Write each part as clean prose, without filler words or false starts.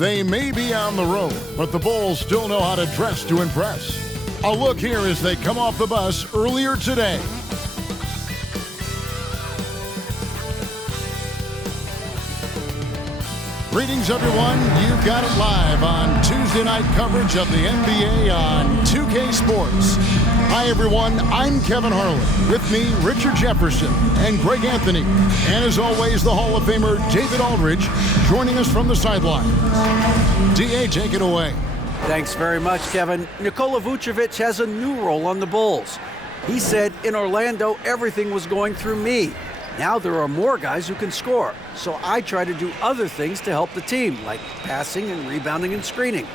They may be on the road, but the Bulls still know how to dress to impress. A look here as they come off the bus earlier today. Greetings, everyone. You've got it live on Tuesday night coverage of the NBA on 2K Sports. Hi, everyone. I'm Kevin Harlan. With me, Richard Jefferson and Greg Anthony. And as always, the Hall of Famer David Aldridge joining us from the sideline. D.A., take it away. Thanks very much, Kevin. Nikola Vucevic has a new role on the Bulls. He said, in Orlando, everything was going through me. Now there are more guys who can score, so I try to do other things to help the team, like passing and rebounding and screening.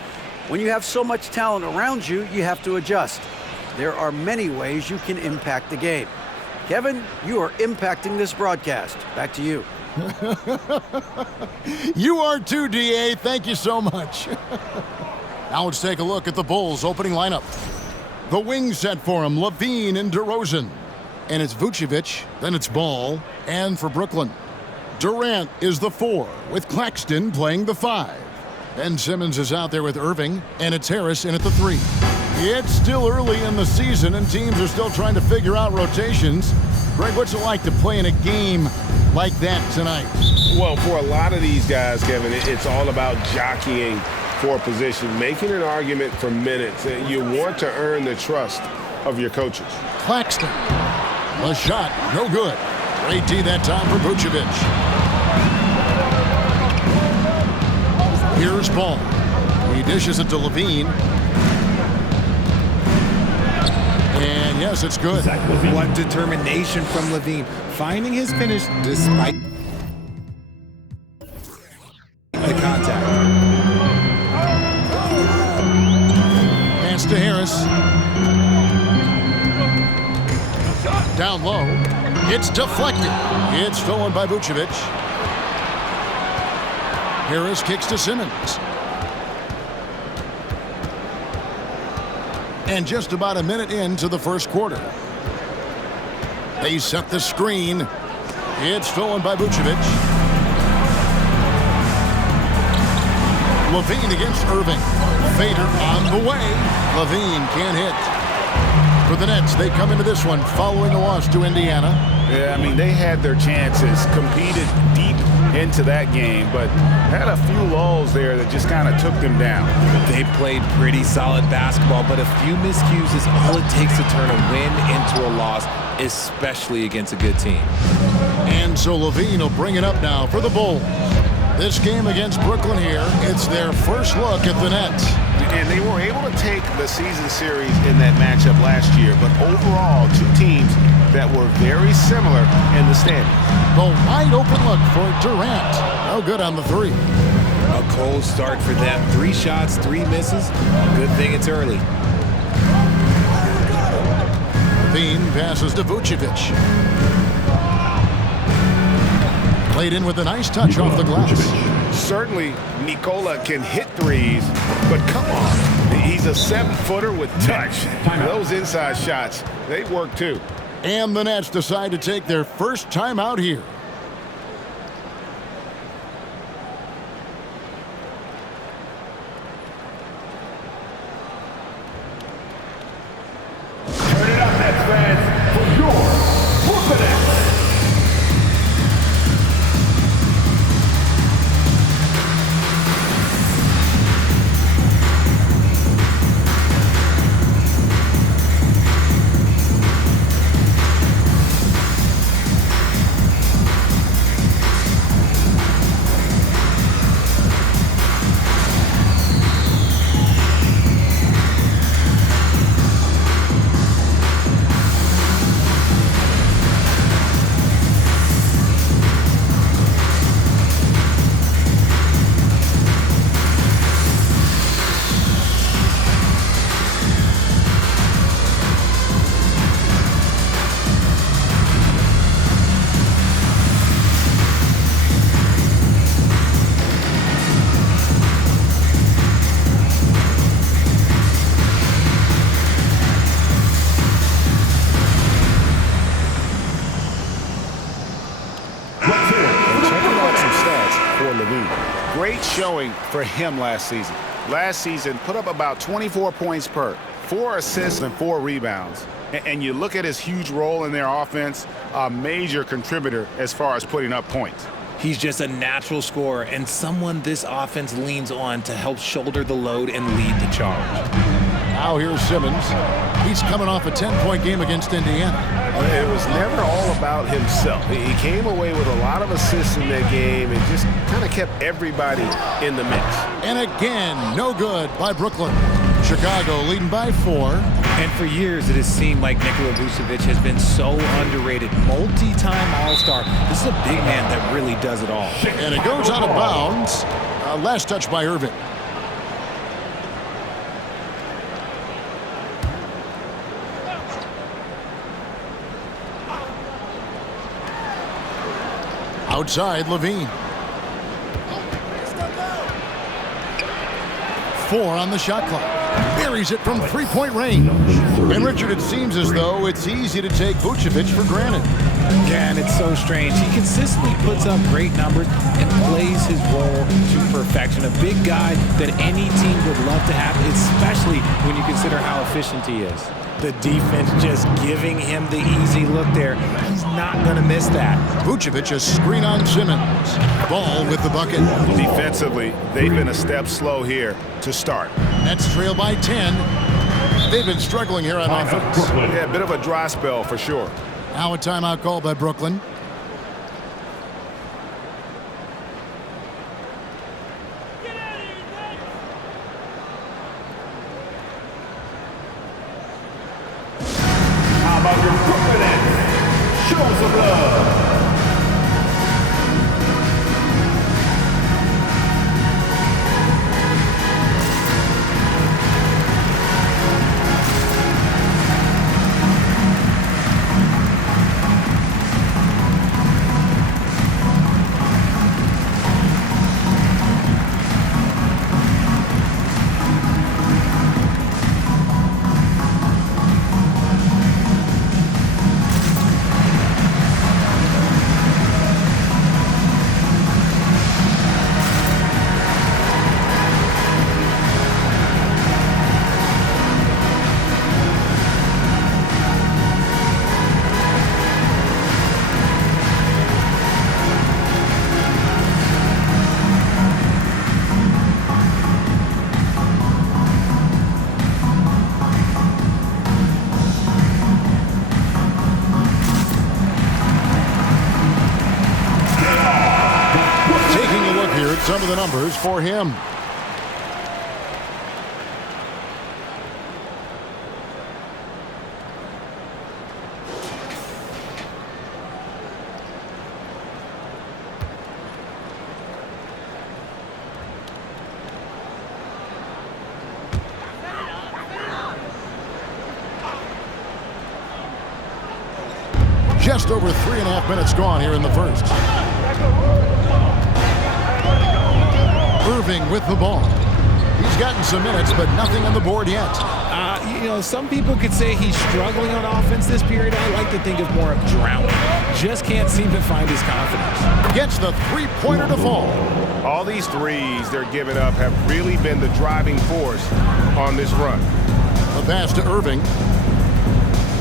When you have so much talent around you, you have to adjust. There are many ways you can impact the game. Kevin, you are impacting this broadcast. Back to you. You are too, D.A. Thank you so much. Now let's take a look at the Bulls' opening lineup. The wings set for him, LaVine and DeRozan. And it's Vucevic, then it's Ball, and for Brooklyn, Durant is the 4, with Claxton playing the 5. Ben Simmons is out there with Irving, and it's Harris in at the 3. It's still early in the season, and teams are still trying to figure out rotations. Greg, what's it like to play in a game like that tonight? Well, for a lot of these guys, Kevin, it's all about jockeying for position, making an argument for minutes. You want to earn the trust of your coaches. Claxton. The shot, no good. Great D that time for Vucevic. Here's Ball. He dishes it to LaVine. And yes, it's good. What determination from LaVine, finding his finish despite the contact. Pass to Harris. Down low. It's deflected. It's stolen by Vucevic. Harris kicks to Simmons. And just about a minute into the first quarter. They set the screen. It's stolen by Vucevic. LaVine against Irving. Fader on the way. LaVine can't hit. For the Nets, they come into this one following a loss to Indiana. Yeah, I mean, they had their chances, competed deep into that game, but had a few lulls there that just kind of took them down. They played pretty solid basketball, but a few miscues is all it takes to turn a win into a loss, especially against a good team. And so LaVine will bring it up now for the Bulls. This game against Brooklyn here, it's their first look at the Nets. And they were able to take the season series in that matchup last year, but overall, two teams that were very similar in the standings. The wide open look for Durant. No good on the 3. A cold start for them. 3 shots, 3 misses. Good thing it's early. LaVine passes to Vucevic. Played in with a nice touch off the glass. Certainly, Nikola can hit threes, but come on. He's a 7-footer with touch. Those inside shots, they work too. And the Nets decide to take their first time out here. Turn it up, Nets fans, for your Brooklyn Nets. great showing for him last season. Last season, put up about 24 points per, 4 assists and 4 rebounds. And you look at his huge role in their offense, a major contributor as far as putting up points. He's just a natural scorer and someone this offense leans on to help shoulder the load and lead the charge. Now here's Simmons. He's coming off a 10-point game against Indiana. It was never all about himself. He came away with a lot of assists in that game and just kind of kept everybody in the mix. And again, no good by Brooklyn. Chicago leading by 4. And for years, it has seemed like Nikola Vucevic has been so underrated. Multi-time All-Star. This is a big man that really does it all. And it goes out of bounds. Last touch by Irving. Outside, Levine. 4 on the shot clock. Buries it from 3-point range. And Richard, it seems as though it's easy to take Vucevic for granted. Yeah, and it's so strange. He consistently puts up great numbers and plays his role to perfection. A big guy that any team would love to have, especially when you consider how efficient he is. The defense just giving him the easy look there. He's not going to miss that. Vucevic a screen on Simmons. Ball with the bucket. Defensively, they've been a step slow here to start. Nets trail by 10. They've been struggling here on offense. Yeah, a bit of a dry spell for sure. Now a timeout call by Brooklyn. How about your Brooklyn Nets? Show some love. Some of the numbers for him. Just over 3.5 minutes gone here in the first. Irving with the ball. He's gotten some minutes, but nothing on the board yet. You know, some people could say he's struggling on offense this period. I like to think of more of drowning. Just can't seem to find his confidence. Gets the three-pointer to fall. All these threes they're giving up have really been the driving force on this run. The pass to Irving.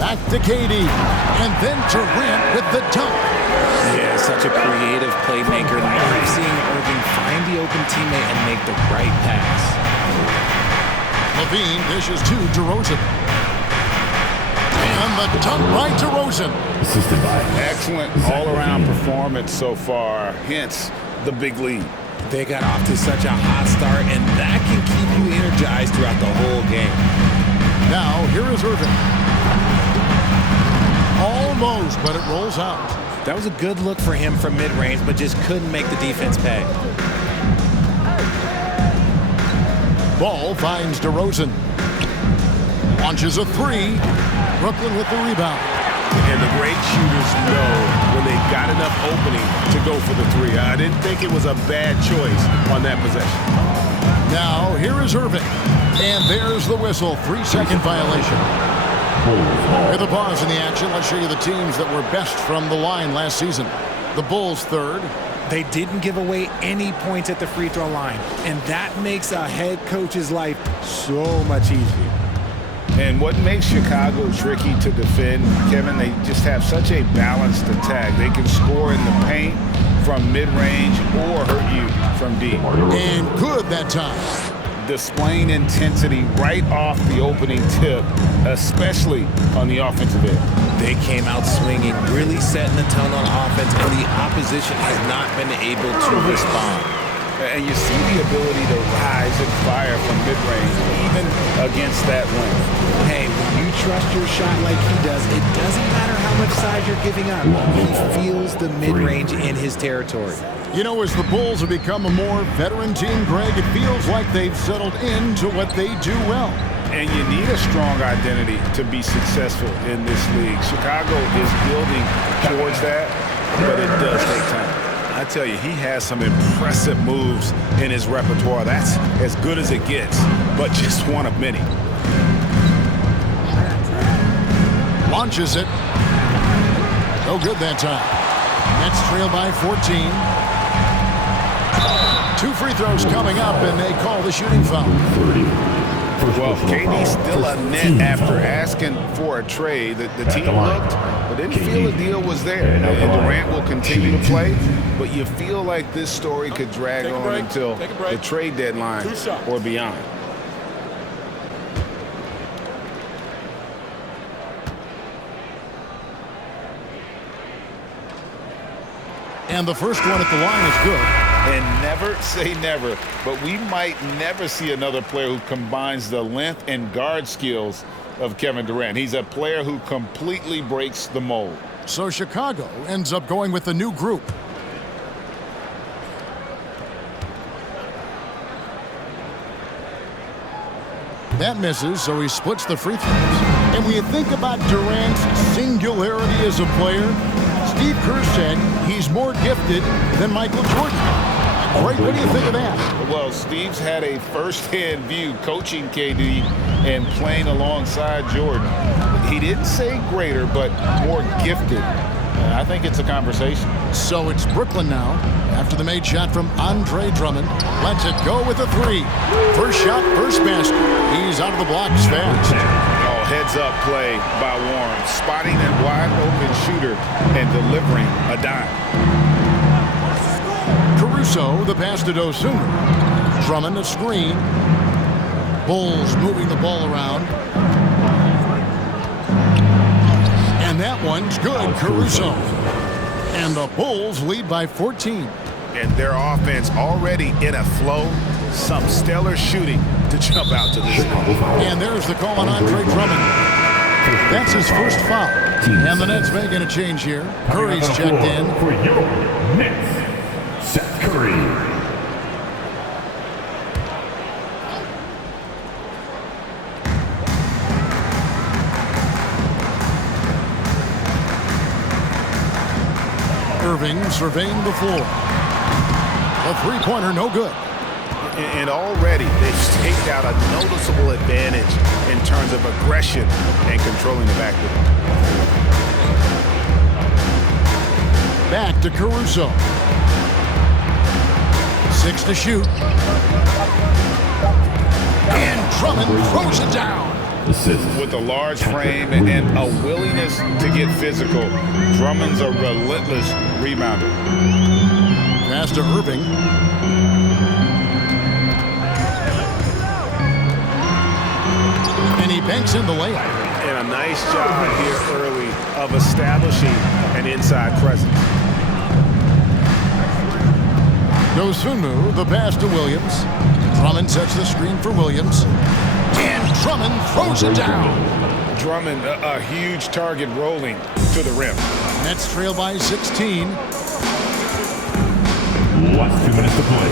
Back to KD. And then Durant with the dunk. Yeah, such a creative playmaker. Love seeing Irving find the open teammate and make the right pass. Levine dishes to DeRozan. And the dunk by DeRozan. Assisted by Excellent all-around performance so far, hence the big lead. They got off to such a hot start, and that can keep you energized throughout the whole game. Now, here is Irving. Almost, but it rolls out. That was a good look for him from mid-range, but just couldn't make the defense pay. Ball finds DeRozan. Launches a three. Brooklyn with the rebound. And the great shooters know when they've got enough opening to go for the three. I didn't think it was a bad choice on that possession. Now, here is Irving. And there's the whistle. 3-second violation. With a pause in the action, let's show you the teams that were best from the line last season. The Bulls third, They didn't give away any points at the free throw line, and that makes a head coach's life so much easier. And what makes Chicago tricky to defend, Kevin, they just have such a balanced attack. They can score in the paint from mid-range or hurt you from deep. And good that time. Displaying intensity right off the opening tip, especially on the offensive end. They came out swinging, really setting the tone on offense, and the opposition has not been able to respond. And you see the ability to rise and fire from mid-range, even against that length. Hey, when you trust your shot like he does, it doesn't matter how much size you're giving up. He feels the mid-range in his territory. You know, as the Bulls have become a more veteran team, Greg, it feels like they've settled into what they do well. And you need a strong identity to be successful in this league. Chicago is building towards that, but it does take time. I tell you, he has some impressive moves in his repertoire. That's as good as it gets, but just one of many. Launches it. No good that time. Nets trail by 14. 2 free throws coming up, and they call the shooting foul. Well, KD still a net after asking for a trade. The team looked, but didn't feel the deal was there. And Durant will continue to play, but you feel like this story could drag on until the trade deadline or beyond. And the first one at the line is good. And never say never, but we might never see another player who combines the length and guard skills of Kevin Durant. He's a player who completely breaks the mold. So Chicago ends up going with a new group. That misses, so he splits the free throws. And when you think about Durant's singularity as a player, Steve Kerr said he's more gifted than Michael Jordan. Greg, what do you think of that? Well, Steve's had a first-hand view coaching KD and playing alongside Jordan. He didn't say greater, but more gifted. I think it's a conversation. So it's Brooklyn now, after the made shot from Andre Drummond. Lets it go with a 3. First shot, first basket. He's out of the blocks fast. Oh, heads-up play by Warren, spotting a wide-open shooter and delivering a dime. Caruso, the pass to Dosunmu. Drummond, a screen. Bulls moving the ball around. And that one's good, Caruso. And the Bulls lead by 14. And their offense already in a flow. Some stellar shooting to jump out to this. And there's the call on Andre Drummond. That's his first foul. And the Nets making a change here. Curry's checked in. For your Nets, Seth Curry. Irving surveying the floor. A three-pointer, no good. And already they've staked out a noticeable advantage in terms of aggression and controlling the backcourt. Back to Caruso. 6 to shoot. And Drummond throws it down. With a large frame and a willingness to get physical, Drummond's a relentless rebounder. Pass to Irving. And he banks in the layup. And a nice job here early of establishing an inside presence. Dosunmu, the pass to Williams. Drummond sets the screen for Williams. And Drummond throws it down. Drummond, a huge target rolling to the rim. Nets trail by 16. Last 2 minutes to play.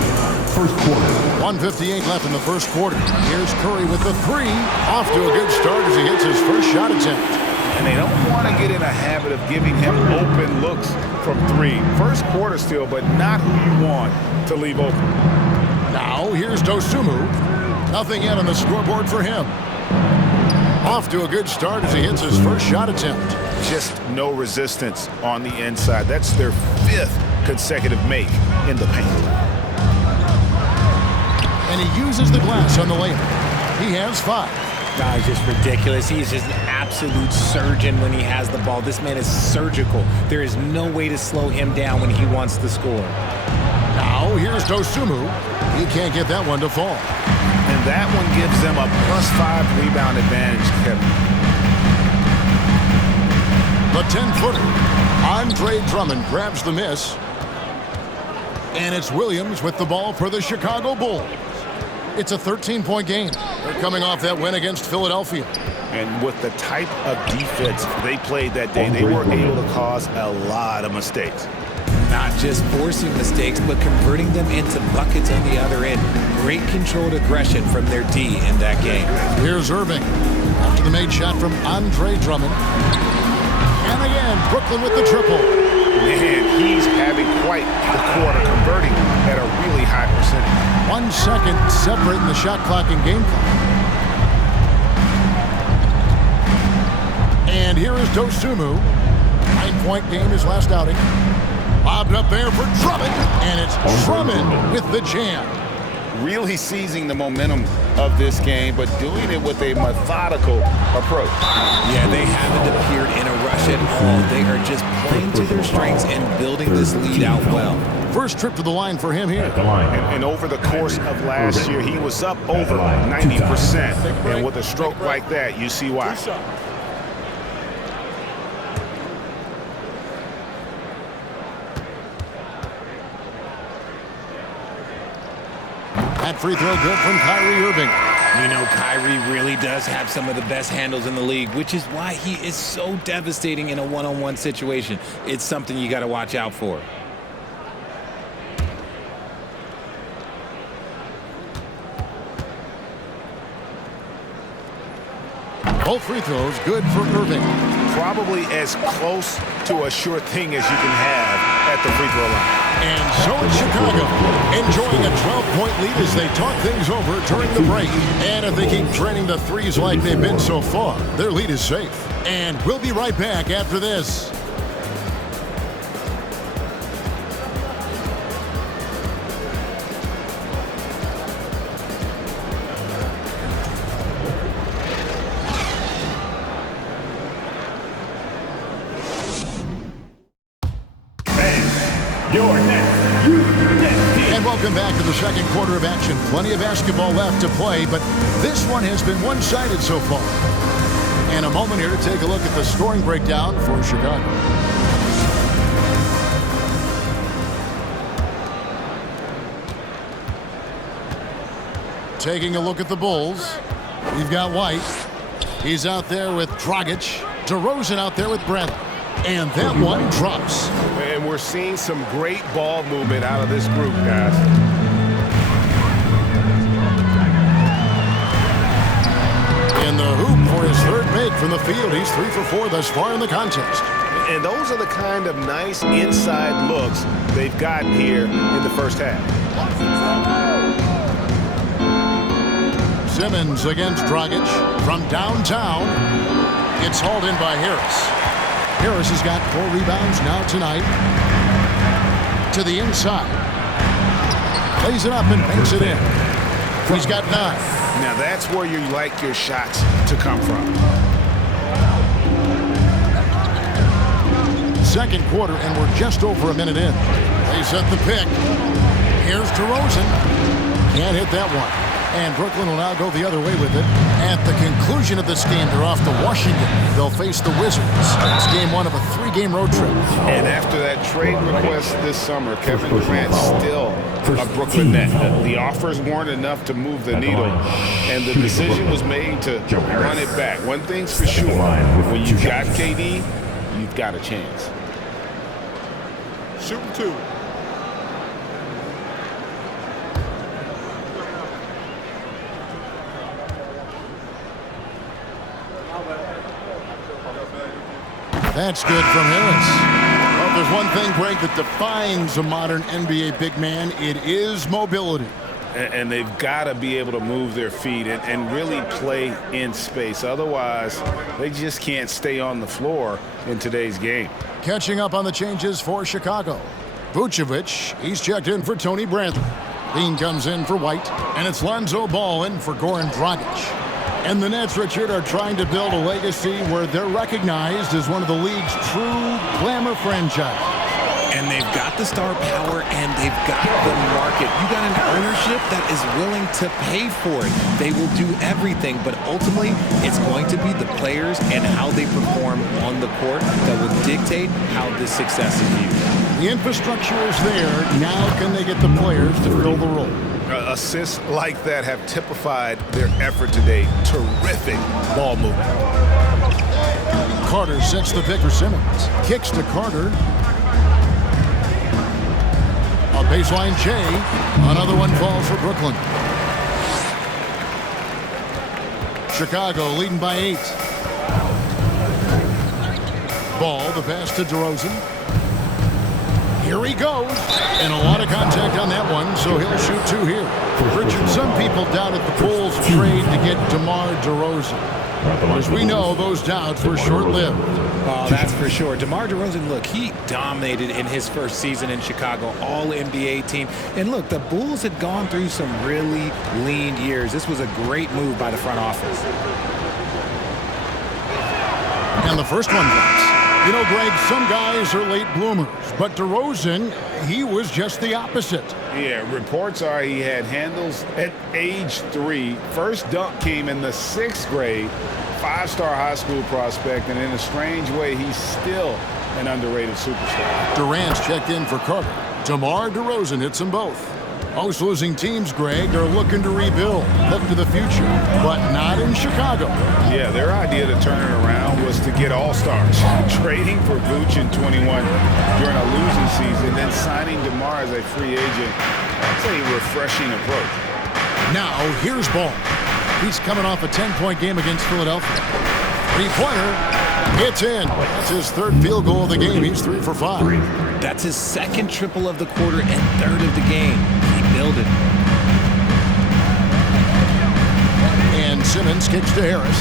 First quarter. 1:58 left in the first quarter. Here's Curry with the 3. Off to a good start as he hits his first shot attempt. And they don't want to get in a habit of giving him open looks from 3. First quarter still, but not who you want to leave open. Now here's Dosunmu. Nothing yet on the scoreboard for him. Off to a good start as he hits his first shot attempt. Just no resistance on the inside. That's their 5th consecutive make in the paint. And he uses the glass on the layup. He has 5. He's just ridiculous. He's just an absolute surgeon when he has the ball. This man is surgical. There is no way to slow him down when he wants to score. Now here's Dosunmu. He can't get that one to fall. And that one gives them a +5 rebound advantage, Kevin. The 10-footer, Andre Drummond, grabs the miss. And it's Williams with the ball for the Chicago Bulls. It's a 13-point game. They're coming off that win against Philadelphia. And with the type of defense they played that day, they were able to cause a lot of mistakes. Not just forcing mistakes, but converting them into buckets on the other end. Great controlled aggression from their D in that game. Here's Irving after the made shot from Andre Drummond. And again, Brooklyn with the triple. Man, he's having quite the quarter, converting at a really high percentage. 1 second separating the shot clock and game clock. And here is Dosunmu. 9-point game his last outing. Lobbed up there for Drummond, and it's Drummond with the jam. Really seizing the momentum of this game, but doing it with a methodical approach. Yeah, they haven't appeared in a rush at all. They are just playing to their strengths and building this lead out well. First trip to the line for him here. And over the course of last year, he was up over 90%. And with a stroke like that, you see why. That free throw good from Kyrie Irving. You know, Kyrie really does have some of the best handles in the league, which is why he is so devastating in a one-on-one situation. It's something you got to watch out for. Both free throws good for Irving. Probably as close to a sure thing as you can have at the free throw line. And so it's Chicago, enjoying a 12-point lead as they talk things over during the break. And if they keep draining the threes like they've been so far, their lead is safe. And we'll be right back after this. And welcome back to the second quarter of action. Plenty of basketball left to play, but this one has been one-sided so far. And a moment here to take a look at the scoring breakdown for Chicago. Taking a look at the Bulls, we've got White. He's out there with Dragic. DeRozan out there with Bradley. And that one drops. And we're seeing some great ball movement out of this group, guys. In the hoop for his third make from the field. He's 3 for 4 thus far in the contest. And those are the kind of nice inside looks they've gotten here in the first half. Simmons against Dragic from downtown. It's hauled in by Harris. Harris has got 4 rebounds now tonight. To the inside. Lays it up and banks it in. He's got 9. Now that's where you like your shots to come from. Second quarter, and we're just over a minute in. They set the pick. Here's DeRozan. Can't hit that one. And Brooklyn will now go the other way with it. At the conclusion of this game, they're off to Washington. They'll face the Wizards. It's game 1 of a 3-game road trip. And after that trade request this summer, Kevin Durant's still a Brooklyn net. The offers weren't enough to move the needle, and the decision was made to run it back. One thing's for sure, when you've got KD, you've got a chance. Shooting 2. That's good from Harris. Well, if there's one thing, Greg, that defines a modern NBA big man, it is mobility. And they've got to be able to move their feet and really play in space. Otherwise, they just can't stay on the floor in today's game. Catching up on the changes for Chicago. Vucevic, he's checked in for Tony Bradley. Bean comes in for White, and it's Lonzo Ball in for Goran Dragic. And the Nets, Richard, are trying to build a legacy where they're recognized as one of the league's true glamour franchises. And they've got the star power and they've got the market. You got an ownership that is willing to pay for it. They will do everything, but ultimately it's going to be the players and how they perform on the court that will dictate how this success is viewed. The infrastructure is there. Now can they get the players to fill the role? Assists like that have typified their effort today. Terrific ball movement. Carter sets the pick for Simmons. Kicks to Carter. A baseline J. Another one falls for Brooklyn. Chicago leading by 8. Ball, the pass to DeRozan. Here he goes. And a lot of contact on that one, so he'll shoot 2 here. Richard, some people doubted the Bulls trade to get DeMar DeRozan. As we know, those doubts were short-lived. Oh, that's for sure. DeMar DeRozan, look, he dominated in his first season in Chicago, all-NBA team. And look, the Bulls had gone through some really lean years. This was a great move by the front office. And the first one drops. You know, Greg, some guys are late bloomers, but DeRozan, he was just the opposite. Yeah, reports are he had handles at age 3. First dunk came in the 6th grade. 5-star high school prospect, and in a strange way, he's still an underrated superstar. Durant's checked in for Carter. DeMar DeRozan hits them both. Most losing teams, Greg, are looking to rebuild, look to the future, but not in Chicago. Yeah, their idea to turn it around was to get all-stars. Trading for Vooch in 21 during a losing season, then signing DeMar as a free agent. That's a refreshing approach. Now, here's Ball. He's coming off a 10-point game against Philadelphia. Three-pointer. It's in. That's his 3rd field goal of the game. He's 3 for 5. That's his 2nd triple of the quarter and 3rd of the game. He nailed it. And Simmons kicks to Harris.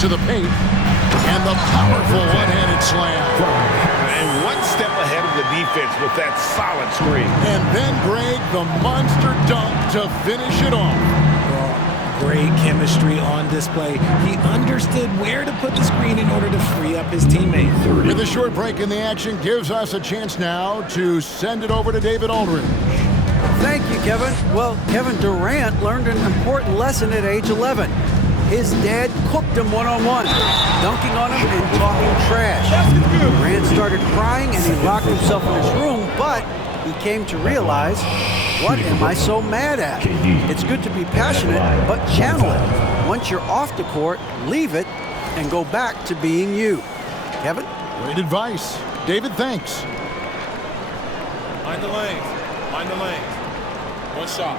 To the paint. And the powerful one-handed slam. And one step ahead of the defense with that solid screen. And then, Greg, the monster dunk to finish it off. Great chemistry on display. He understood where to put the screen in order to free up his teammate. With a short break in the action, gives us a chance now to send it over to David Aldridge. Thank you, Kevin. Well, Kevin Durant learned an important lesson at age 11. His dad cooked him one-on-one, dunking on him and talking trash. Durant started crying and he locked himself in his room, but he came to realize, what am I so mad at? It's good to be passionate, but channel it. Once you're off the court, leave it and go back to being you. Kevin? Great advice. David, thanks. Mind the lanes. Mind the lanes. One shot.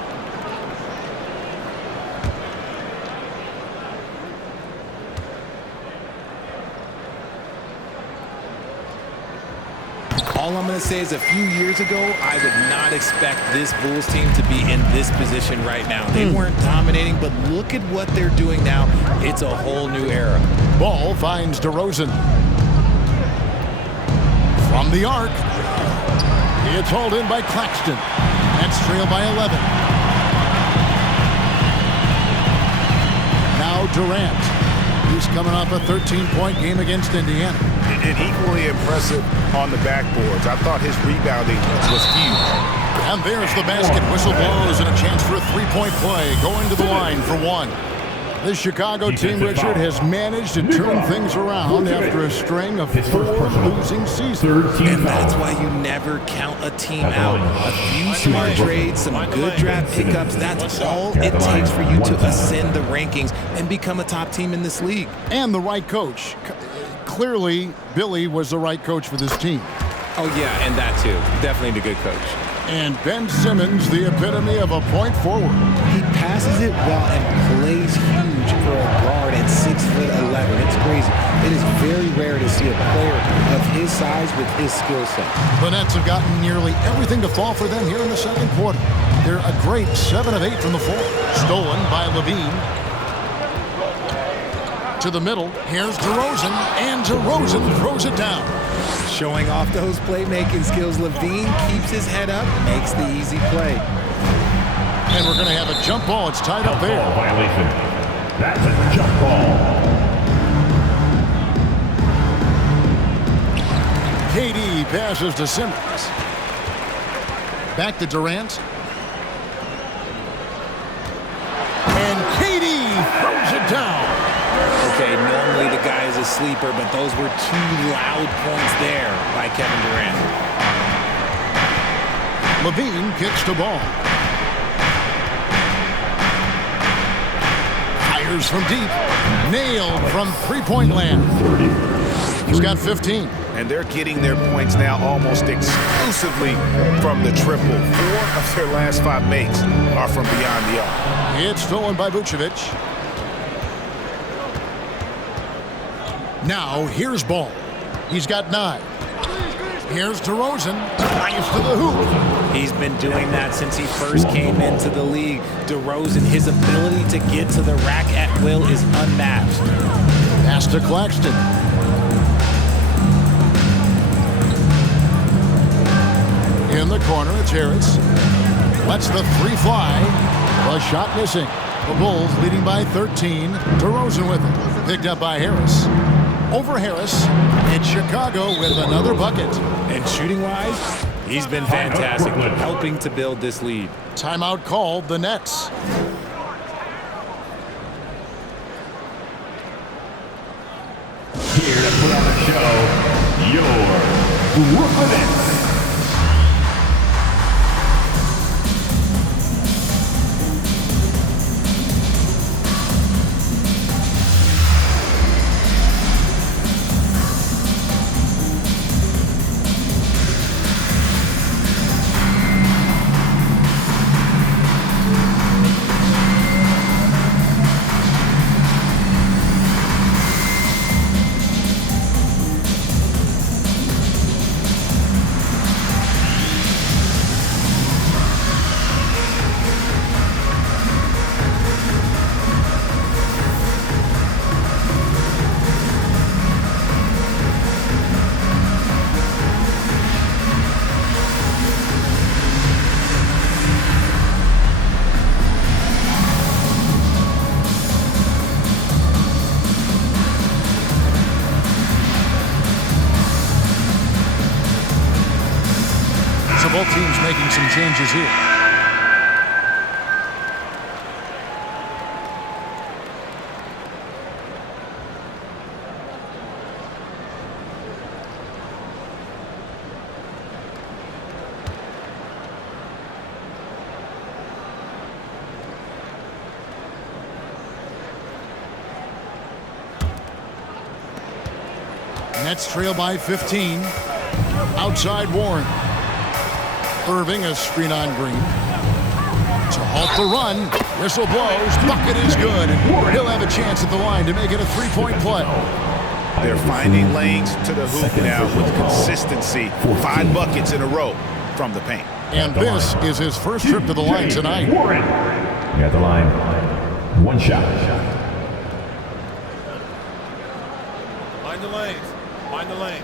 All I'm going to say is a few years ago, I would not expect this Bulls team to be in this position right now. They weren't dominating, but look at what they're doing now. It's a whole new era. Ball finds DeRozan. From the arc. It's hauled in by Claxton. That's trailed by 11. Now Durant. He's coming off a 13-point game against Indiana. And equally impressive on the backboards. I thought his rebounding was huge. And there's the basket. Whistle blows and a chance for a 3-point play. Going to the line for 1. This Chicago team, Richard, has managed to turn things around after a string of 4 losing seasons. And that's why you never count a team out. A few smart trades, some good draft pickups, that's all it takes for you to ascend the rankings and become a top team in this league. And the right coach. Clearly, Billy was the right coach for this team. Oh, yeah, and that too. Definitely the good coach. And Ben Simmons, the epitome of a point forward. He passes it well and plays huge for a guard at 6'11". It's crazy. It is very rare to see a player of his size with his skill set. The Nets have gotten nearly everything to fall for them here in the second quarter. They're a great 7 of 8 from the floor. Stolen by Levine. To the middle. Here's DeRozan. And DeRozan throws it down. Showing off those playmaking skills, Levine keeps his head up, makes the easy play. And we're going to have a jump ball. It's tied up there. Violation. That's a jump ball. KD passes to Simmons. Back to Durant. And KD throws it down. Okay, normally the guy is a sleeper, but those were two loud points there by Kevin Durant. Levine kicks the ball. Fires from deep. Nailed from three-point land. He's got 15. And they're getting their points now almost exclusively from the triple. 4 of their last 5 makes are from beyond the arc. It's stolen by Vucevic. Now, here's Ball. He's got 9. Here's DeRozan. Drives to the hoop. He's been doing that since he first came into the league. DeRozan, his ability to get to the rack at will is unmatched. Pass to Claxton. In the corner, it's Harris. Lets the 3 fly. The shot missing. The Bulls leading by 13. DeRozan with it. Picked up by Harris. Over Harris. And Chicago with another bucket. And shooting-wise, he's been fantastic, helping to build this lead. Timeout called the Nets. Here to put on the show, your Brooklyn Nets. Both teams making some changes here. Nets trail by 15. Outside Warren. Irving, a screen on Green. To halt the run. Whistle blows. Bucket is good. And he'll have a chance at the line to make it a 3-point play. They're finding lanes to the hoop now with consistency. 5 buckets in a row from the paint. And this is his first trip to the line tonight. Warren. At the line. 1 shot. Mind the lanes. Mind the lanes.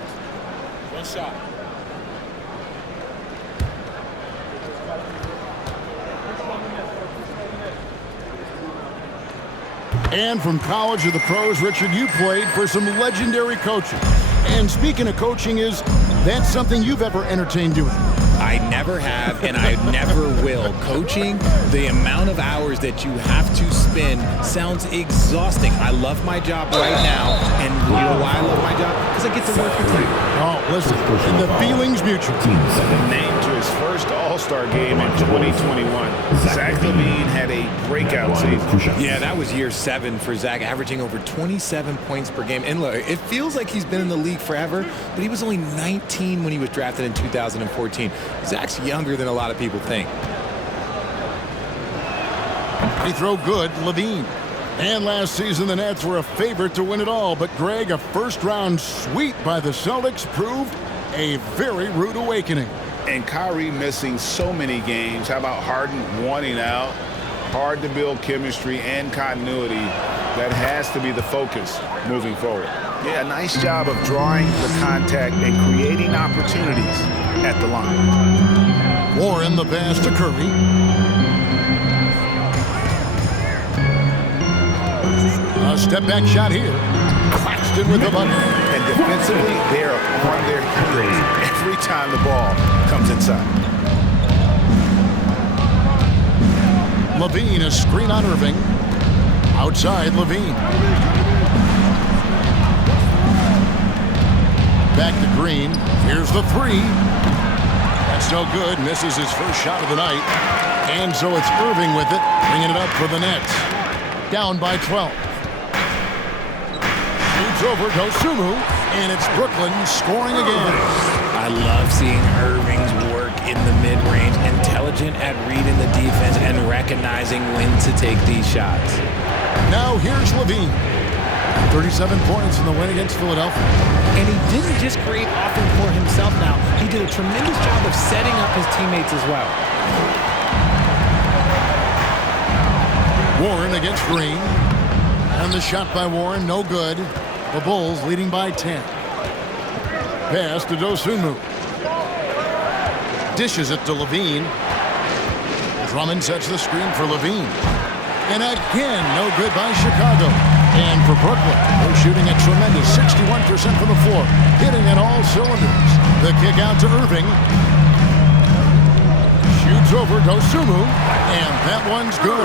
1 shot. And from college to the pros, Richard, you played for some legendary coaching. And speaking of coaching, is that something you've ever entertained doing? I never have, and I never will. Coaching, the amount of hours that you have to spend sounds exhausting. I love my job right now, and you know why I love my job? Because I get to work with you. Oh, listen, the feeling's mutual. Named to his first All-Star game in 2021, Zach LaVine had a breakout season. Yeah, that was year 7 for Zach, averaging over 27 points per game. And look, it feels like he's been in the league forever, but he was only 19 when he was drafted in 2014. Zach's younger than a lot of people think. He throw good, Levine. And last season, the Nets were a favorite to win it all. But, Greg, a first-round sweep by the Celtics proved a very rude awakening. And Kyrie missing so many games. How about Harden wanting out? hard to build chemistry and continuity. That has to be the focus moving forward. Yeah, nice job of drawing the contact and creating opportunities at the line. Warren the pass to Curry. A step back shot here. Claxton with the bucket. And defensively, they're on their heels every time the ball comes inside. Levine, a screen on Irving. Outside, Levine. Back to Green. Here's the three. That's no good. Misses his first shot of the night. And so it's Irving with it, bringing it up for the Nets. Down by 12. Shoots over Dosunmu, and it's Brooklyn scoring again. I love seeing Irving's work in the mid-range, intelligent at reading the defense and recognizing when to take these shots. Now here's Levine. 37 points in the win against Philadelphia. And he didn't just create offense for himself now. He did a tremendous job of setting up his teammates as well. Warren against Green. And the shot by Warren, no good. The Bulls leading by 10. Pass to Dosunmu. Dishes it to Levine. Drummond sets the screen for Levine. And again, no good by Chicago. And for Brooklyn, they're shooting a tremendous 61% from the floor, hitting at all cylinders. The kick out to Irving. Shoots over Dosunmu, and that one's good.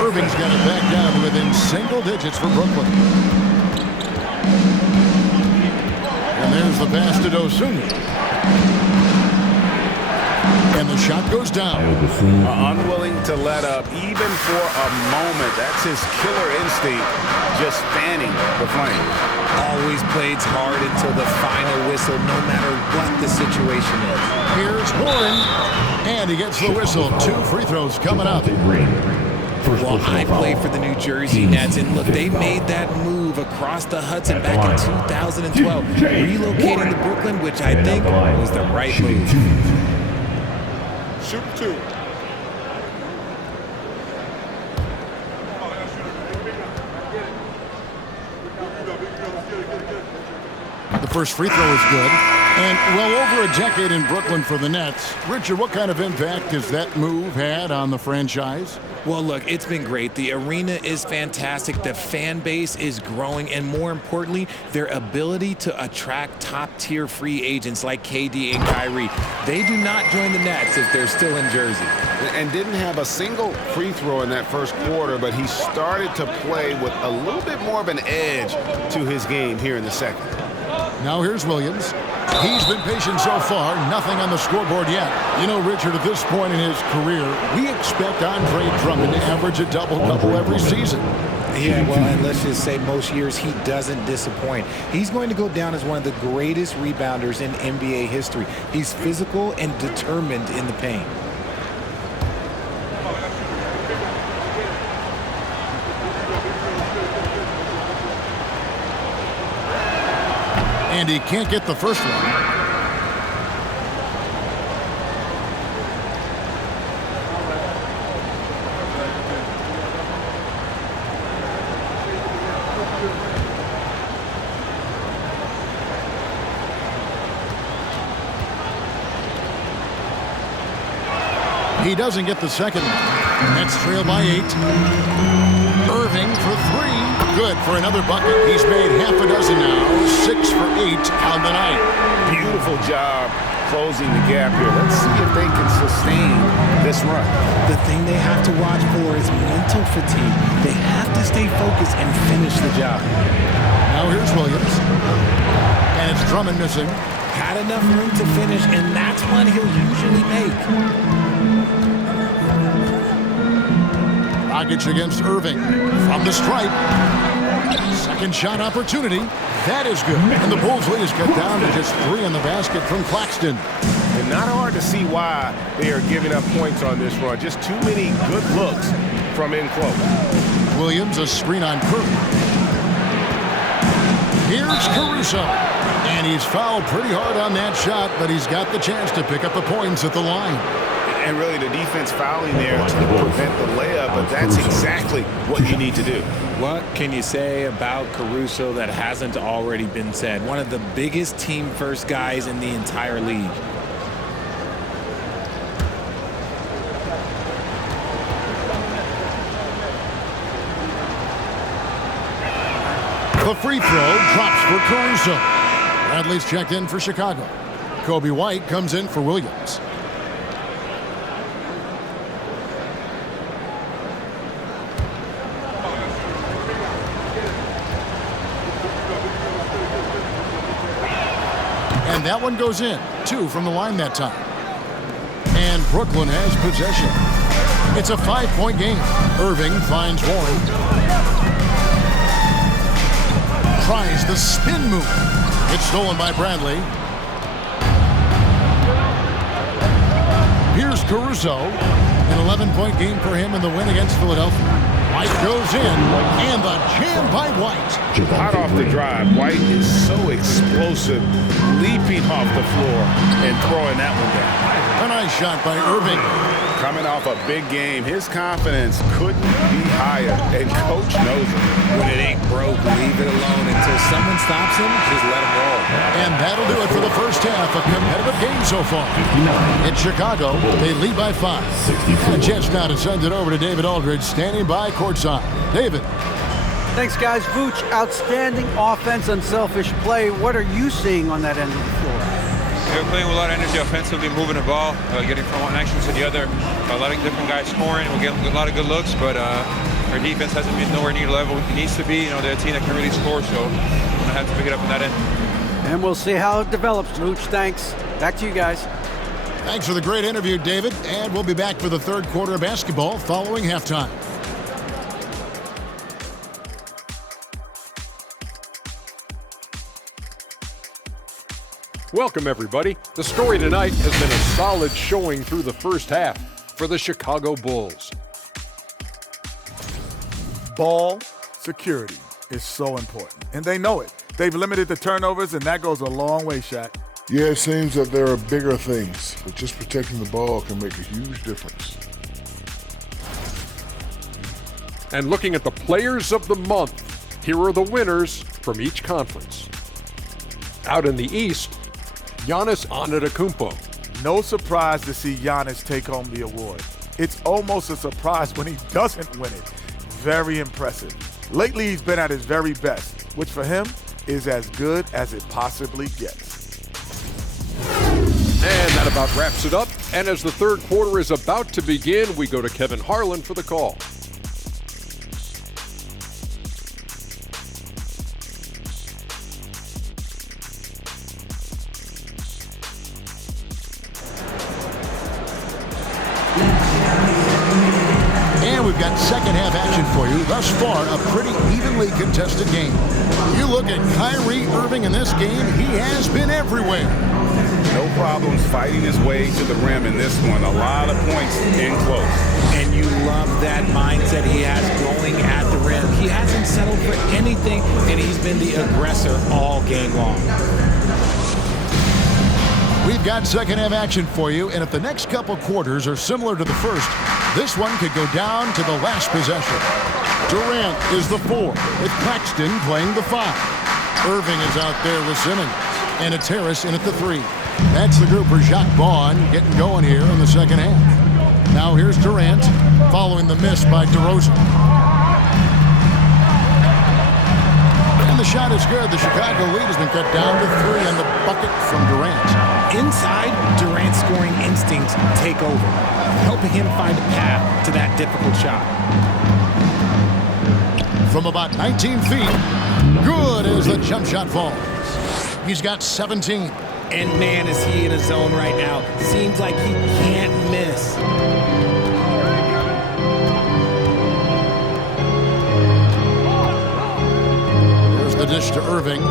Irving's got it back down to within single digits for Brooklyn. And there's the pass to Dosunmu. And the shot goes down. Unwilling to let up even for a moment. That's his killer instinct, just fanning the flame. Always plays hard until the final whistle, no matter what the situation is. Here's Warren, and he gets the whistle. 2 free throws coming up. Well, I play for the New Jersey Nets, and look, they made that move across the Hudson back in 2012, relocating to Brooklyn, which I think was the right move. Shoot 2. The first free throw is good. And well over a decade in Brooklyn for the Nets. Richard, what kind of impact has that move had on the franchise? Well, look, it's been great. The arena is fantastic. The fan base is growing. And more importantly, their ability to attract top-tier free agents like KD and Kyrie. They do not join the Nets if they're still in Jersey. And didn't have a single free throw in that first quarter, but he started to play with a little bit more of an edge to his game here in the second. Now here's Williams. He's been patient so far, nothing on the scoreboard yet. You know, Richard, at this point in his career, we expect Andre Drummond to average a double-double every season. Yeah, well, and let's just say most years he doesn't disappoint. He's going to go down as one of the greatest rebounders in NBA history. He's physical and determined in the paint. And he can't get the first one. He doesn't get the second one. Nets trail by 8. Irving for 3. Good for another bucket. He's made half a dozen now. 6 for 8 on the night. Beautiful job closing the gap here. Let's see if they can sustain this run. The thing they have to watch for is mental fatigue. They have to stay focused and finish the job. Now here's Williams. And it's Drummond missing. Had enough room to finish, and that's one he'll usually make. Dragic against Irving from the stripe. Second shot opportunity. That is good. And the Bulls lead is cut down to just 3 in the basket from Claxton. And not hard to see why they are giving up points on this run. Just too many good looks from in close. Williams, a screen on Curry. Here's Caruso. And he's fouled pretty hard on that shot, but he's got the chance to pick up the points at the line. And really the defense fouling there to prevent the layup, but that's exactly what you need to do. What can you say about Caruso that hasn't already been said? One of the biggest team-first guys in the entire league. The free throw drops for Caruso. Bradley's checked in for Chicago. Kobe White comes in for Williams. And that one goes in. 2 from the line that time. And Brooklyn has possession. It's a 5-point game. Irving finds Warren. Tries the spin move. It's stolen by Bradley. Here's Caruso. An 11-point game for him in the win against Philadelphia. White goes in, and the jam by White. Hot off the drive. White is so explosive, leaping off the floor and throwing that one down. A nice shot by Irving. Coming off a big game, his confidence couldn't be higher, and Coach knows it. When it ain't broke, leave it alone. Until someone stops him, just let him roll. And that'll do it for the first half. A competitive game so far. In Chicago, they lead by 5. And a chance now to send it over to David Aldridge, standing by courtside. David. Thanks, guys. Vooch, outstanding offense, unselfish play. What are you seeing on that end of the floor? We're playing with a lot of energy offensively, moving the ball, getting from one action to the other, letting different guys scoring. We're getting a lot of good looks, but our defense hasn't been nowhere near the level it needs to be. You know, they're a team that can really score, so we're going to have to pick it up in that end. And we'll see how it develops, Vooch. Thanks. Back to you guys. Thanks for the great interview, David. And we'll be back for the third quarter of basketball following halftime. Welcome, everybody. The story tonight has been a solid showing through the first half for the Chicago Bulls. Ball security is so important, and they know it. They've limited the turnovers, and that goes a long way, Shaq. Yeah, it seems that there are bigger things, but just protecting the ball can make a huge difference. And looking at the players of the month, here are the winners from each conference. Out in the East, Giannis Antetokounmpo. No surprise to see Giannis take home the award. It's almost a surprise when he doesn't win it. Very impressive. Lately, he's been at his very best, which for him is as good as it possibly gets. And that about wraps it up. And as the third quarter is about to begin, we go to Kevin Harlan for the call. We've got second half action for you. Thus far, a pretty evenly contested game. You look at Kyrie Irving in this game, he has been everywhere. No problems fighting his way to the rim in this one. A lot of points in close. And you love that mindset he has going at the rim. He hasn't settled for anything, and he's been the aggressor all game long. We've got second half action for you, and if the next couple quarters are similar to the first, this one could go down to the last possession. Durant is the 4, with Claxton playing the 5. Irving is out there with Simmons, and it's Harris in at the 3. That's the group for Jacques Vaughn getting going here in the second half. Now here's Durant, following the miss by DeRozan. And the shot is good. The Chicago lead has been cut down to 3 on the bucket from Durant. Inside, Durant's scoring instincts take over, helping him find a path to that difficult shot. From about 19 feet, good as the jump shot falls. He's got 17. And man, is he in a zone right now. Seems like he can't miss. Here's the dish to Irving.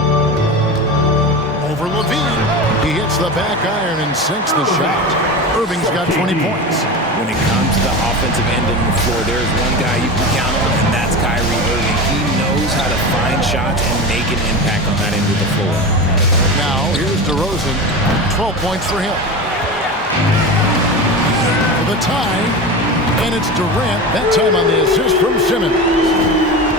Over Levine. He hits the back iron and sinks the shot. Irving's got 20 points. When it comes to the offensive end of the floor, there's one guy you can count on, and that's Kyrie Irving. He knows how to find shots and make an impact on that end of the floor. Now, here's DeRozan. 12 points for him. For the tie, and it's Durant, that time on the assist from Simmons.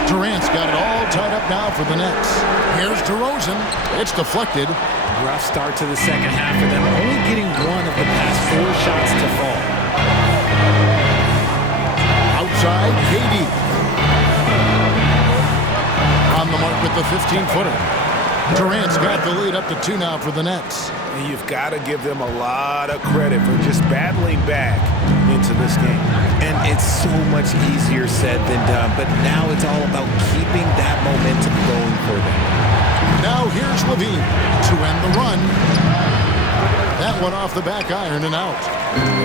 Durant's got it all tied up now for the Nets. Here's DeRozan. It's deflected. Rough start to the second half for them, only getting one of the past 4 shots to fall. Outside, KD. On the mark with the 15-footer. Durant's got the lead up to 2 now for the Nets. And you've got to give them a lot of credit for just battling back into this game. And it's so much easier said than done, but now it's all about keeping that momentum going for them. Now here's Levine to end the run. That one off the back iron and out.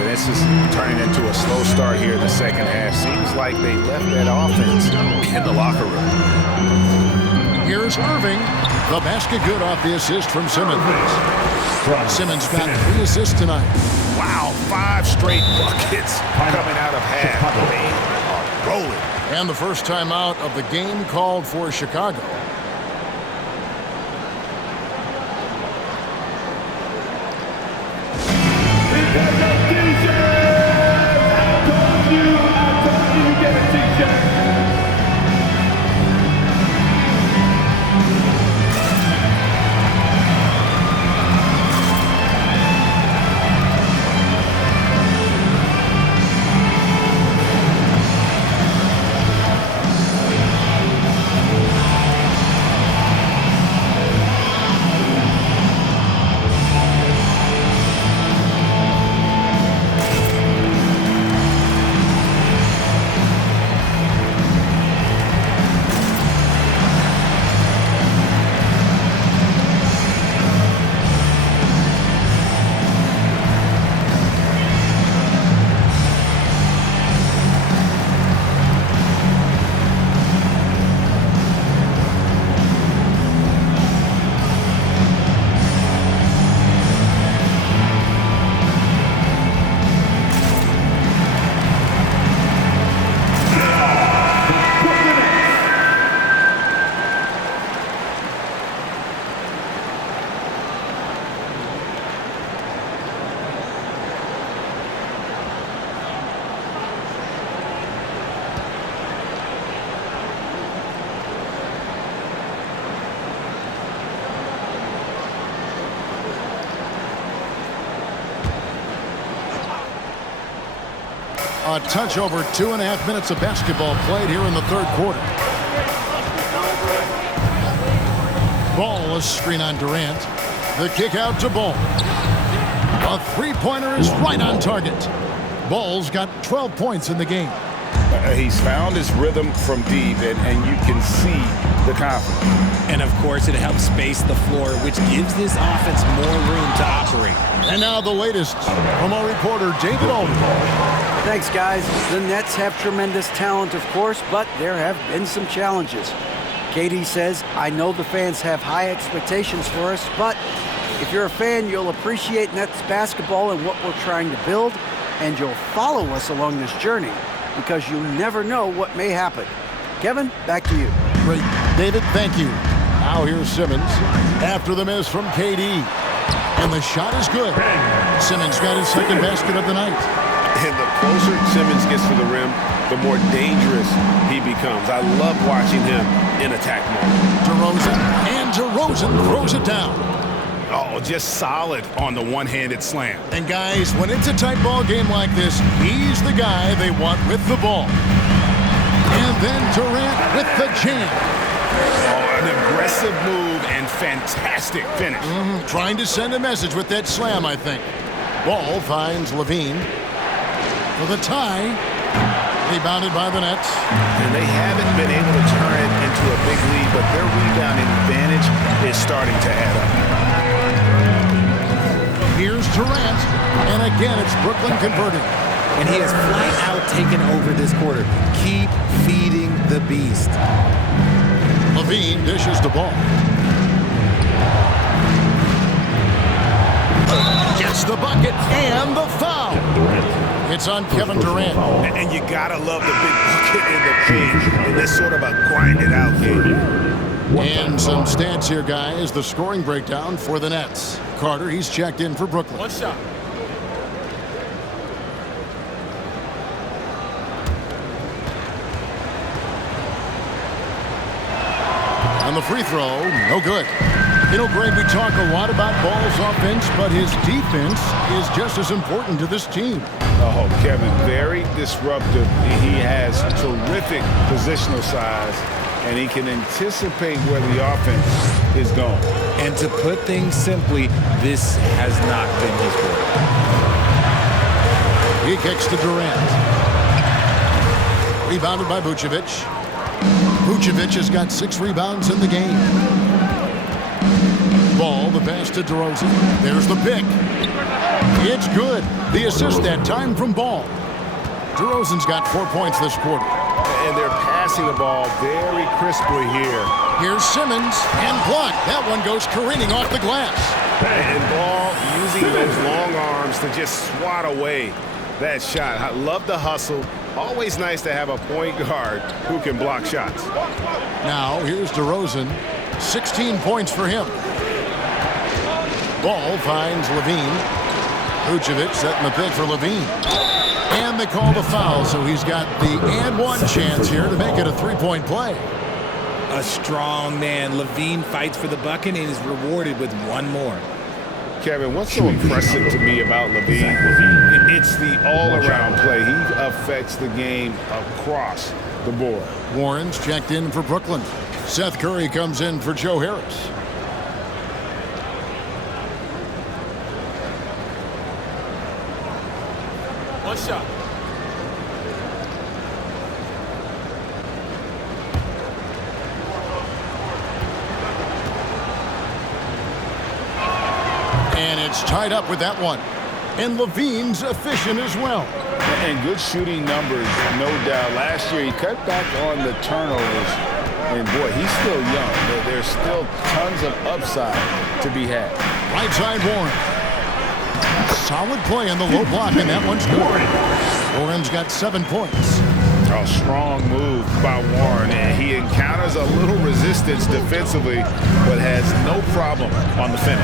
This is turning into a slow start here in the second half. Seems like they left that offense in the locker room. Here's Irving. The basket good off the assist from Simmons. Simmons got 3 assists tonight. Wow, 5 straight buckets coming out of half. They are rolling. And the first time out of the game called for Chicago. A touch over 2.5 minutes of basketball played here in the third quarter. Ball, a screen on Durant. The kick out to Ball. A three-pointer is right on target. Ball's got 12 points in the game. He's found his rhythm from deep, and you can see the confidence. And of course, it helps space the floor, which gives this offense more room to operate. And now the latest from our reporter, David Aldridge. Thanks, guys. The Nets have tremendous talent, of course, but there have been some challenges. KD says, I know the fans have high expectations for us, but if you're a fan, you'll appreciate Nets basketball and what we're trying to build, and you'll follow us along this journey because you never know what may happen. Kevin, back to you. Great. David, thank you. Now here's Simmons after the miss from KD. And the shot is good. Simmons got his second basket of the night. And the closer Simmons gets to the rim, the more dangerous he becomes. I love watching him in attack mode. DeRozan throws it down. Oh, just solid on the one-handed slam. And guys, when it's a tight ball game like this, he's the guy they want with the ball. And then Durant with the jam. Oh, an aggressive move and fantastic finish. Trying to send a message with that slam, I think. Ball finds Levine. For the tie, rebounded by the Nets. And they haven't been able to turn it into a big lead, but their rebounding advantage is starting to add up. Here's Durant, and again it's Brooklyn converting. And he has flat out taken over this quarter. Keep feeding the beast. Levine dishes the ball. Gets the bucket and the foul. It's on Kevin Durant. And you gotta love the big bucket in the paint in this sort of a grinded out game. And some stats here, guys. The scoring breakdown for the Nets. Carter, he's checked in for Brooklyn. One shot. On the free throw, no good. You know, Greg, we talk a lot about Ball's offense, but his defense is just as important to this team. Oh, Kevin, very disruptive. He has terrific positional size, and he can anticipate where the offense is going. And to put things simply, this has not been his work. He kicks to Durant. Rebounded by Vucevic. Vucevic has got 6 rebounds in the game. Ball, the pass to DeRozan. There's the pick. It's good. The assist that time from Ball. DeRozan's got 4 points this quarter. And they're passing the ball very crisply here. Here's Simmons, and blocked. That one goes careening off the glass. And Ball using those long arms to just swat away that shot. I love the hustle. Always nice to have a point guard who can block shots. Now, here's DeRozan. 16 points for him. Ball finds Levine. Vucevic setting the pick for Levine. And they call the foul, so he's got the and one chance here to make it a 3-point play. A strong man. Levine fights for the bucket and is rewarded with one more. Kevin, what's so impressive to me about Levine? It's the all-around play. He affects the game across the board. Warren's checked in for Brooklyn. Seth Curry comes in for Joe Harris. One shot. And it's tied up with that one. And Levine's efficient as well. And good shooting numbers, no doubt. Last year, he cut back on the turnovers. And, boy, he's still young. There's still tons of upside to be had. Right side, Warren. Solid play in the low block, and that one's good. Warren's got 7 points. A strong move by Warren, and he encounters a little resistance defensively, but has no problem on the finish.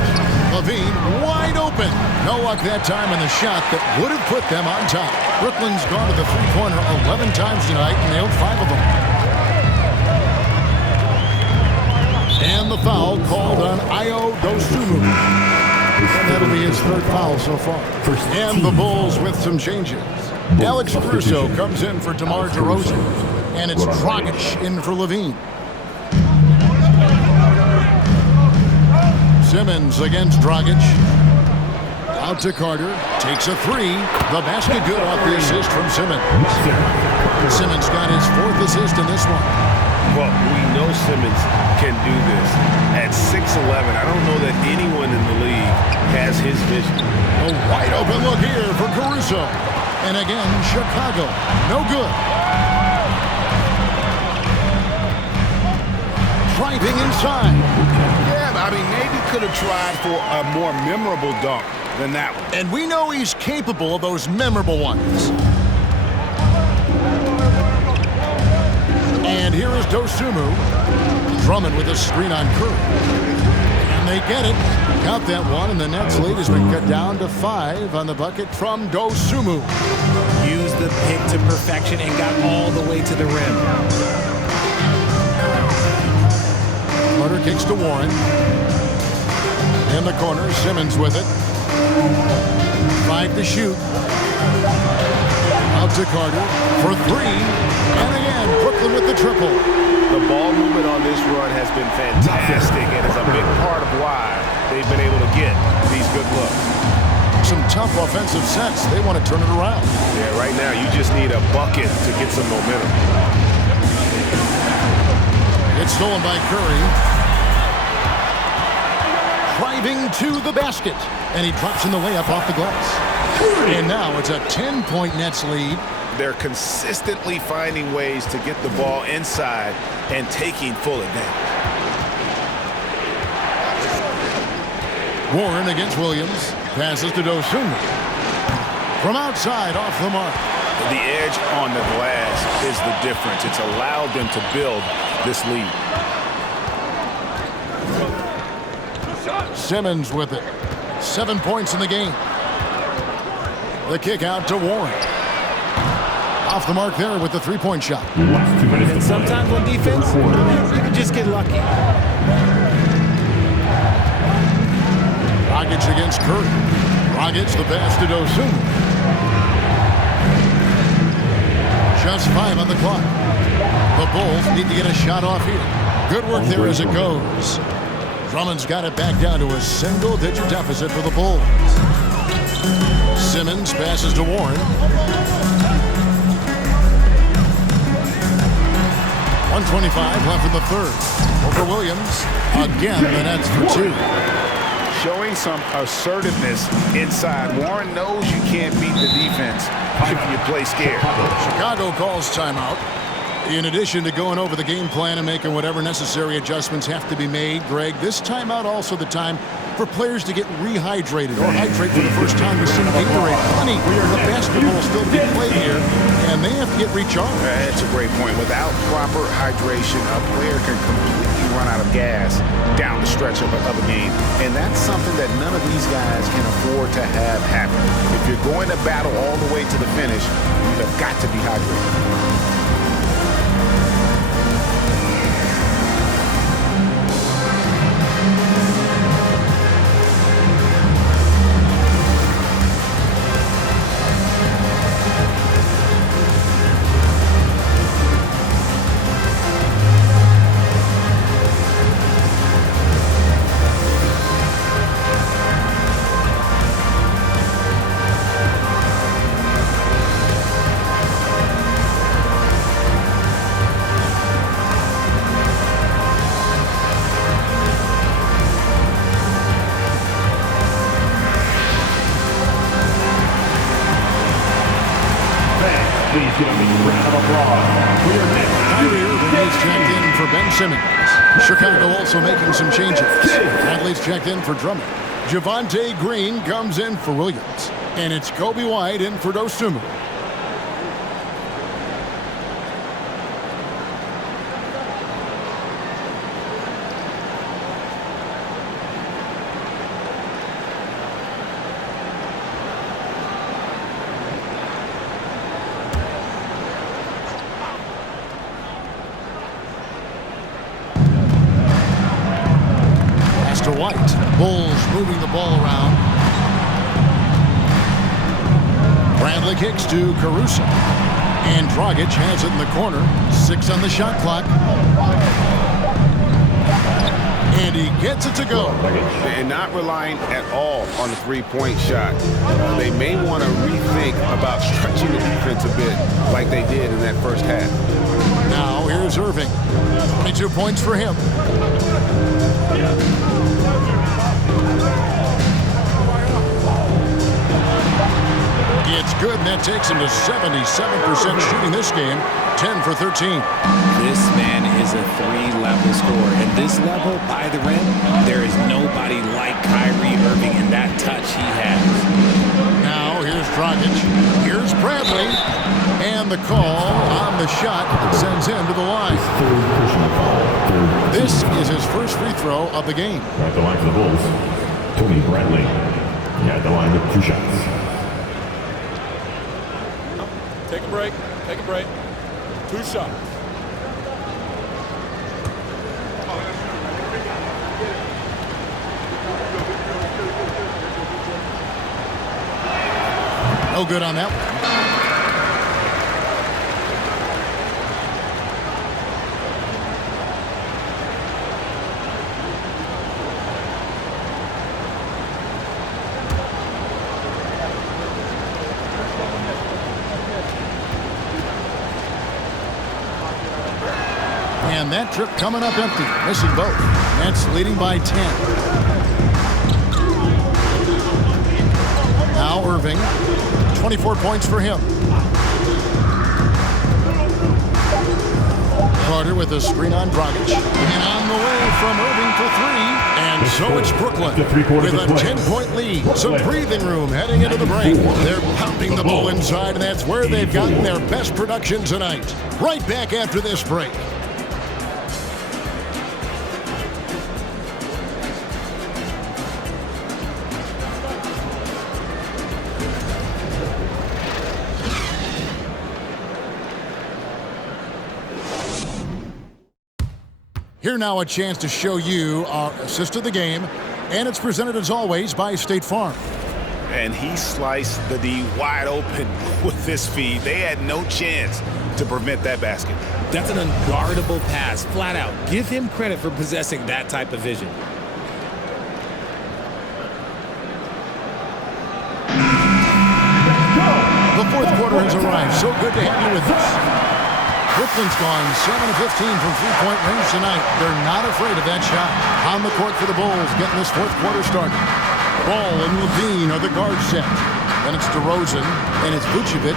Levine wide open. No luck that time in the shot that would have put them on top. Brooklyn's gone to the three-pointer 11 times tonight and nailed 5 of them. And the foul called on Ayo Dosunmu. That'll be his 3rd foul so far. And the Bulls with some changes. Alex Caruso comes in for DeMar DeRozan. And it's Dragic in for Levine. Simmons against Dragic. Out to Carter. Takes a 3. The basket good off the assist from Simmons. Simmons got his 4th assist in this one. Well, we know Simmons can do this. At 6'11", I don't know that anyone in the league has his vision. A wide open look here for Caruso. And again, Chicago. No good. Driving inside. Yeah, I mean, maybe could have tried for a more memorable dunk than that one. And we know he's capable of those memorable ones. And here is Dosunmu. Drummond with a screen on Curry. And they get it. Count that one, and the Nets lead has been cut down to 5 on the bucket from Dosunmu. Used the pick to perfection and got all the way to the rim. Carter kicks to Warren. In the corner, Simmons with it. 5 to shoot. Out to Carter for 3. And again, Brooklyn with the triple. The ball movement on this run has been fantastic and is a big part of why they've been able to get these good looks. Some tough offensive sets. They want to turn it around. Yeah, right now you just need a bucket to get some momentum. It's stolen by Curry. Driving to the basket. And he drops in the layup off the glass. And now it's a 10-point Nets lead. They're consistently finding ways to get the ball inside and taking full advantage. Warren against Williams. Passes to Dosunmu. From outside, off the mark. The edge on the glass is the difference. It's allowed them to build this lead. Simmons with it. 7 points in the game. The kick out to Warren. Off the mark there with the three-point shot. Last 2 minutes. And sometimes on defense, you can just get lucky. Dragic against Curry. Dragic the pass to Dosunmu. Just 5 on the clock. The Bulls need to get a shot off here. Good work there as it goes. Drummond's got it back down to a single-digit deficit for the Bulls. Simmons passes to Warren. 1:25 left in the third. Over Williams. Again, the Nets for 2. Showing some assertiveness inside. Warren knows you can't beat the defense if you play scared. Chicago calls timeout. In addition to going over the game plan and making whatever necessary adjustments have to be made, Greg, this timeout also the time for players to get rehydrated or hydrate for the first time with some Gatorade. Plenty of basketball still to be played here, and they have to get recharged. That's a great point. Without proper hydration, a player can completely run out of gas down the stretch of a game. And that's something that none of these guys can afford to have happen. If you're going to battle all the way to the finish, you have got to be hydrated. Chicago also making some changes. Athletes checked in for Drummond. Javonte Green comes in for Williams. And it's Kobe White in for Dosunmu. Bulls moving the ball around. Bradley kicks to Caruso. And Dragic has it in the corner. 6 on the shot clock. And he gets it to go. And not relying at all on the three-point shot. They may want to rethink about stretching the defense a bit like they did in that first half. Now here's Irving. 22 points for him. It's good, and that takes him to 77% shooting this game, 10 for 13. This man is a 3-level scorer. At this level, by the rim, there is nobody like Kyrie Irving in that touch he has. Now, here's Dragic. Here's Bradley. And the call on the shot sends him to the line. This is his first free throw of the game. At the line for the Bulls, Tony Bradley. Yeah, at the line with 2 shots. Take a break. Take a break. 2 shots. No good on that one. And that trip coming up empty, missing both. Nets leading by 10. Now Irving, 24 points for him. Carter with a screen on Dragic. And on the way from Irving for 3. And so it's Brooklyn with a 10-point lead. Some breathing room heading into the break. They're pounding the ball inside, and that's where they've gotten their best production tonight. Right back after this break. Here now a chance to show you our assist of the game, and it's presented as always by State Farm. And he sliced the D wide open with this feed. They had no chance to prevent that basket. That's an unguardable pass, flat out. Give him credit for possessing that type of vision. The fourth quarter has arrived. So good to have you with us. Brooklyn's gone 7 of 15 from three-point range tonight. They're not afraid of that shot. On the court for the Bulls, getting this fourth quarter started. Ball and Levine are the guard set. Then it's DeRozan, and it's Vucevic.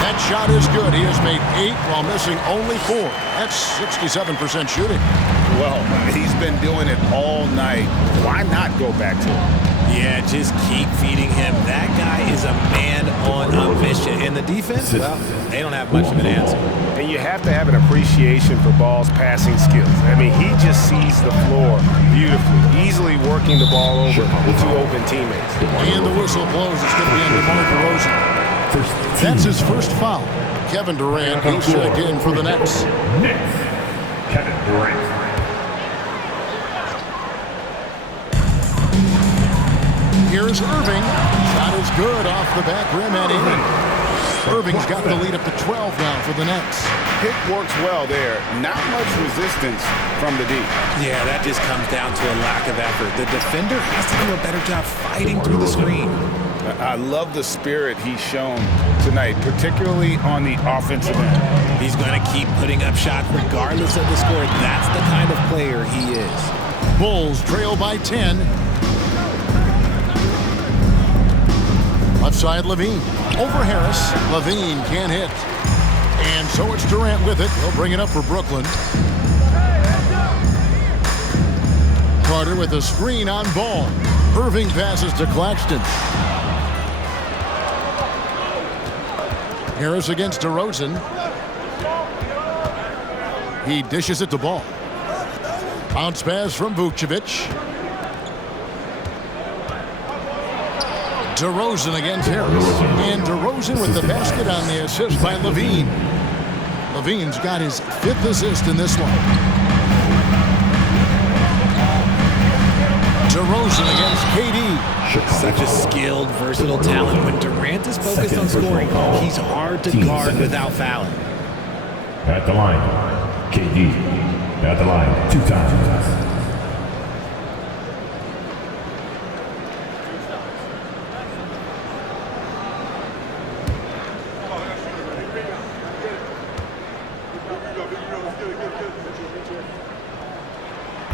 That shot is good. He has made 8 while missing only 4. That's 67% shooting. Well, he's been doing it all night. Why not go back to him? Yeah, just keep feeding him. That guy is a man on a mission. And the defense, well, they don't have much of an answer. And you have to have an appreciation for Ball's passing skills. I mean, he just sees the floor beautifully, easily working the ball over to open teammates. And the whistle blows. It's going to be on DeMar DeRozan. That's his first foul. Kevin Durant, he's checked in for the Nets. Kevin Durant. Here's Irving. Shot is good off the back rim and in. Irving's got the lead up to 12 now for the Nets. Pick works well there. Not much resistance from the D. Yeah, that just comes down to a lack of effort. The defender has to do a better job fighting through the screen. I love the spirit he's shown tonight, particularly on the offensive end. He's going to keep putting up shots regardless of the score. That's the kind of player he is. Bulls trail by 10. Left side, Levine. Over Harris. Levine can't hit. And so it's Durant with it. He'll bring it up for Brooklyn. Carter with a screen on Ball. Irving passes to Claxton. Harris against DeRozan. He dishes it to Ball. Bounce pass from Vucevic. DeRozan against Harris. And DeRozan with the basket on the assist by Levine. Levine's got his 5th assist in this one. DeRozan against KD. Such a skilled, versatile talent. When Durant is focused on scoring, he's hard to guard without fouling. At the line, KD. At the line, 2 times.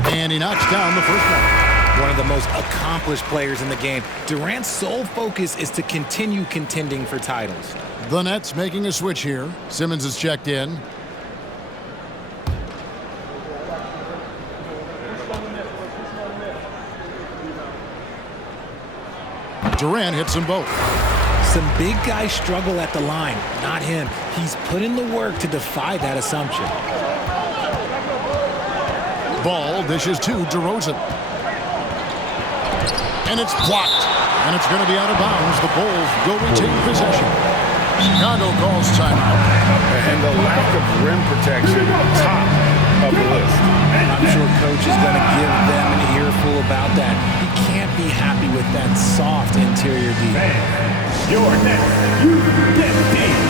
And he knocks down the first one. One of the most accomplished players in the game. Durant's sole focus is to continue contending for titles. The Nets making a switch here. Simmons is checked in. Durant hits them both. Some big guys struggle at the line, not him. He's put in the work to defy that assumption. Ball dishes to DeRozan. And it's blocked. And it's going to be out of bounds. The Bulls go retain possession. Chicago calls timeout. And the lack of rim protection, top of the list. I'm sure coach is going to give them an earful about that. He can't be happy with that soft interior D. Your next UND.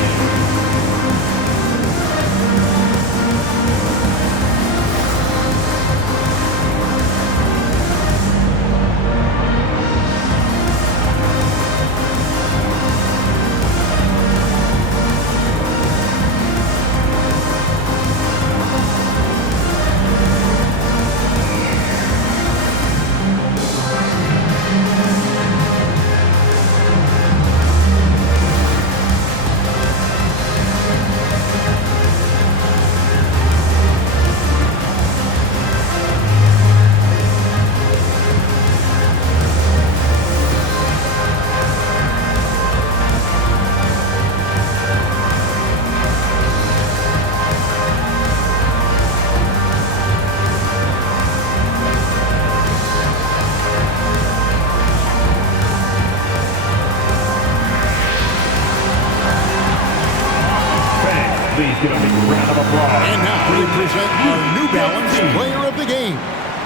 Please give a big round of applause. And now we present our New Balance Player of the Game,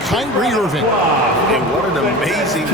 Kyrie Irving. And what an amazing